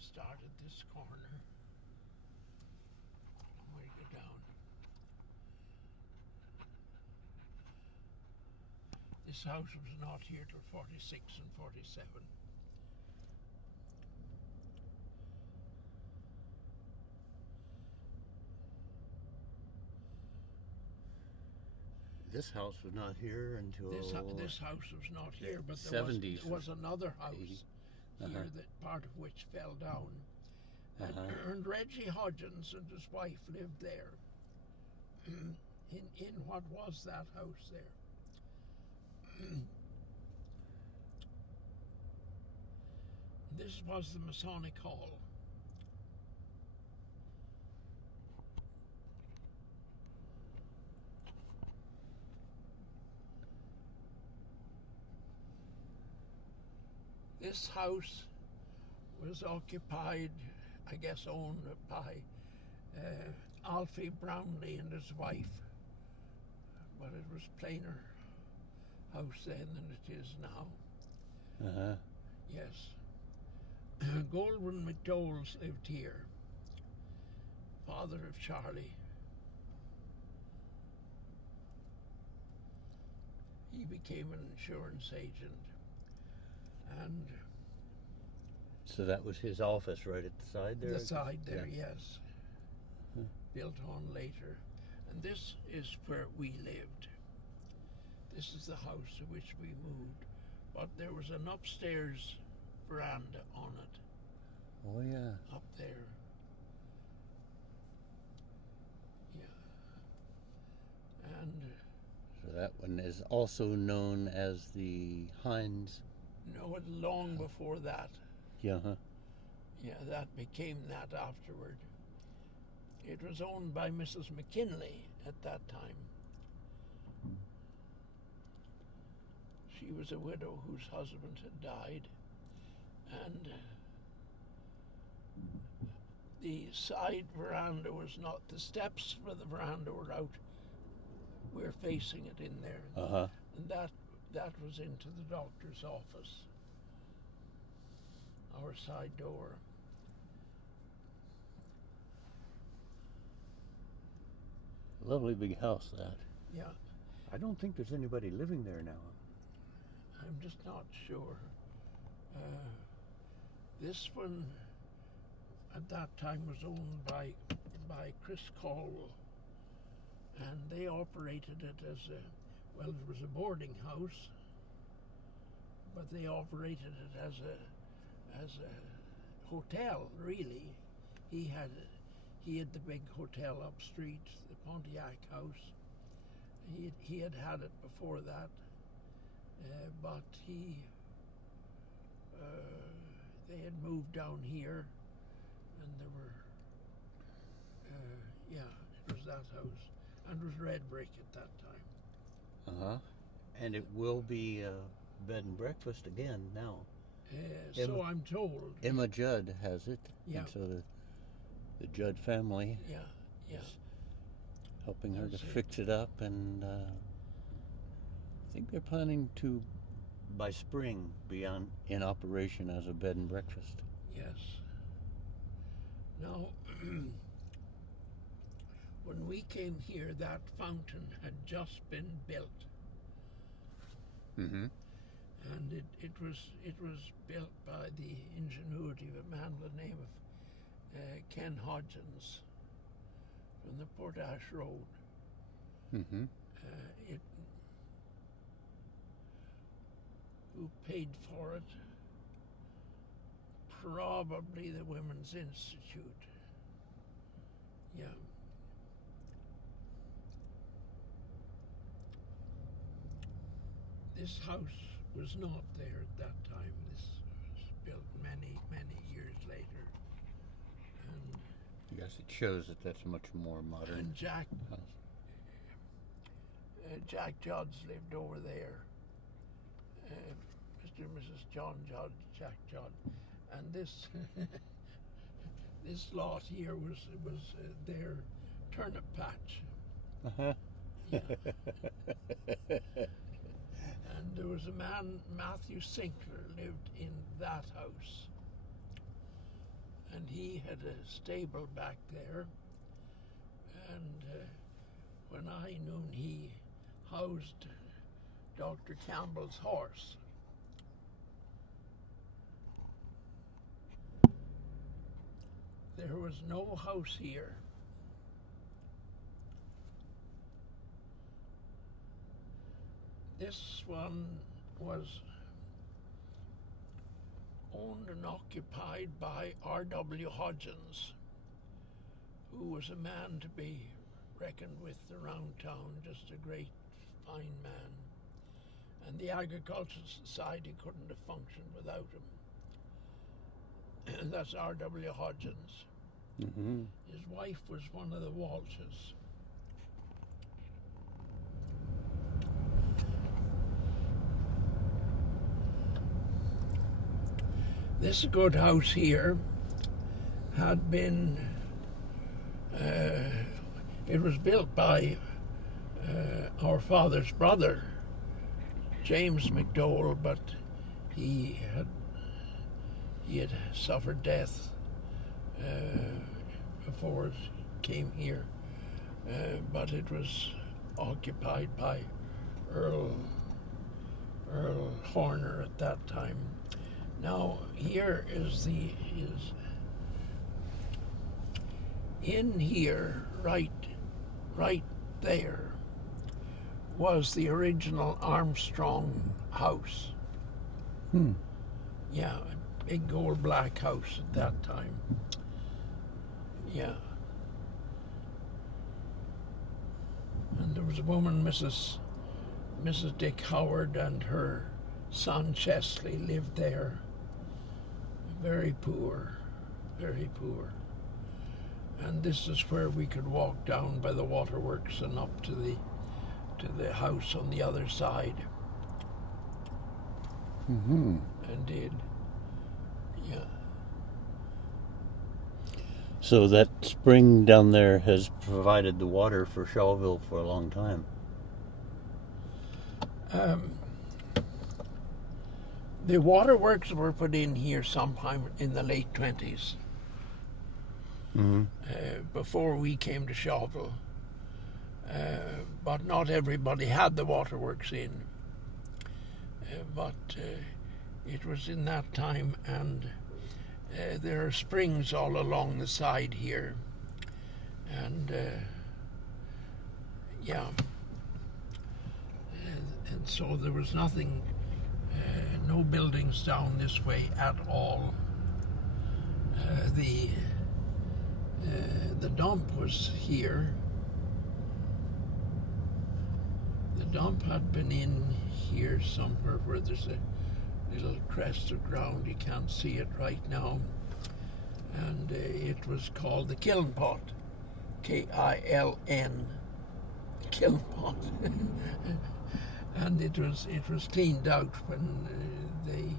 start at this corner. We go down. This house was not here till 46 and 47. This house was not here until This house was not here, but there 70s. was another house 80s. here, that part of which fell down. And Reggie Hodgins and his wife lived there. in what was that house there? This was the Masonic Hall. This house was occupied, I guess owned by Alfie Brownlee and his wife, but it was plainer house then than it is now. Yes. Goldwyn McDowell's lived here, father of Charlie. He became an insurance agent. And so that was his office right at the side there? The side there, yeah. yes. Built on later. And this is where we lived. This is the house to which we moved. But there was an upstairs veranda on it. Oh, yeah. Up there. Yeah. And so that one is also known as the Hines. no, long before that. Yeah. Yeah, that became that afterward. It was owned by Mrs. McKinley at that time. She was a widow whose husband had died, and the side veranda was not, the steps for the veranda were out. We're facing it in there. And that was into the doctor's office, our side door. Lovely big house, that. Yeah. I don't think there's anybody living there now. I'm just not sure. This one at that time was owned by Chris Caldwell, and they operated it as it was a boarding house, but they operated it as a hotel, really. He had the big hotel up street, the Pontiac house. He had it before that, but they had moved down here, and there were it was that house, and it was red brick at that time. And it will be bed and breakfast again now. So I'm told. Emma Judd has it. Yeah. And so the Judd family Yeah. is helping her to fix it up, and I think they're planning to, by spring, be in operation as a bed and breakfast. Yes. Now, when we came here, that fountain had just been built. And it was built by the ingenuity of a man by the name of Ken Hodgins from the Portash Road. Who paid for it? Probably the Women's Institute. Yeah. This house was not there at that time. This was built many, many years later. And Yes, it shows that that's much more modern. And Jack house. Jack Judds lived over there. Mr. and Mrs. John Judd, Jack Judd, and this this lot here was their turnip patch. Yeah. And there was a man, Matthew Sinkler, lived in that house. and he had a stable back there, and when I knew, he housed Dr. Campbell's horse. There was no house here. This one was owned and occupied by R.W. Hodgins, who was a man to be reckoned with around town, just a great, fine man. And the Agricultural Society couldn't have functioned without him. That's R.W. Hodgins. Mm-hmm. His wife was one of the Walshes. This good house here had been, it was built by our father's brother, James McDowell, but he had suffered death before it came here, but it was occupied by Earl Horner at that time. Now here is in here, right there, was the original Armstrong house. Yeah, a big old black house at that time. Yeah. And there was a woman, Mrs. Dick Howard, and her son Chesley lived there. Very poor, very poor. And this is where we could walk down by the waterworks and up to the house on the other side. Mm-hmm. And did. Yeah. So that spring down there has provided the water for Shawville for a long time. The waterworks were put in here sometime in the late 20s, before we came to Shawville. But not everybody had the waterworks in. But it was in that time, and there are springs all along the side here. And yeah. And so there was nothing, no buildings down this way at all. The dump was here. The dump had been in here somewhere where there's a little crest of ground. You can't see it right now. And it was called the Kiln Pot. K-I-L-N. Kiln Pot. And it was cleaned out when they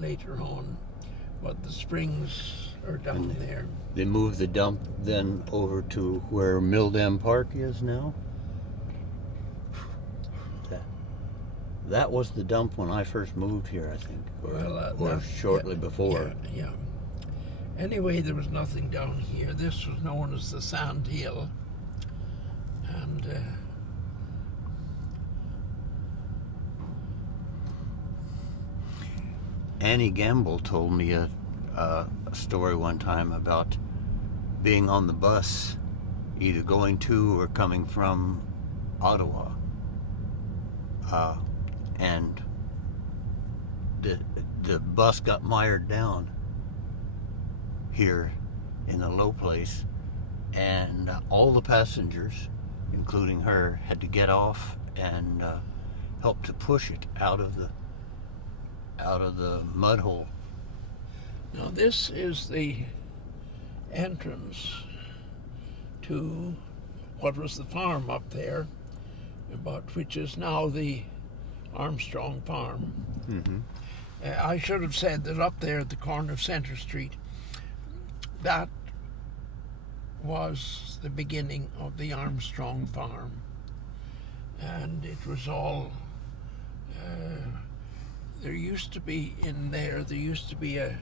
later on, but the springs are down there. They moved the dump then over to where Mill Dam Park is now. That was the dump when I first moved here, I think, or shortly before. Yeah. Anyway, there was nothing down here. This was known as the Sand Hill, and Annie Gamble told me a story one time about being on the bus, either going to or coming from Ottawa, and the bus got mired down here in a low place, and all the passengers, including her, had to get off and help to push it out of the mud hole. Now this is the entrance to what was the farm up there, but which is now the Armstrong farm. Mm-hmm. I should have said that up there at the corner of Centre Street, that was the beginning of the Armstrong farm, and it was all there used to be a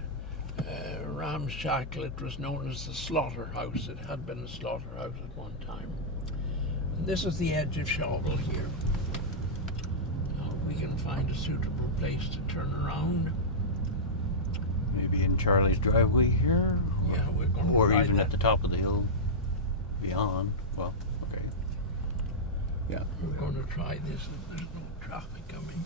ramshackle. It was known as the slaughterhouse. It had been a slaughterhouse at one time. And this is the edge of Shawville here. Now we can find a suitable place to turn around. Maybe in Charlie's driveway here? Yeah, we're going to Or try even that. at the top of the hill beyond. Well, okay. Yeah. We're going to try this if there's no traffic coming.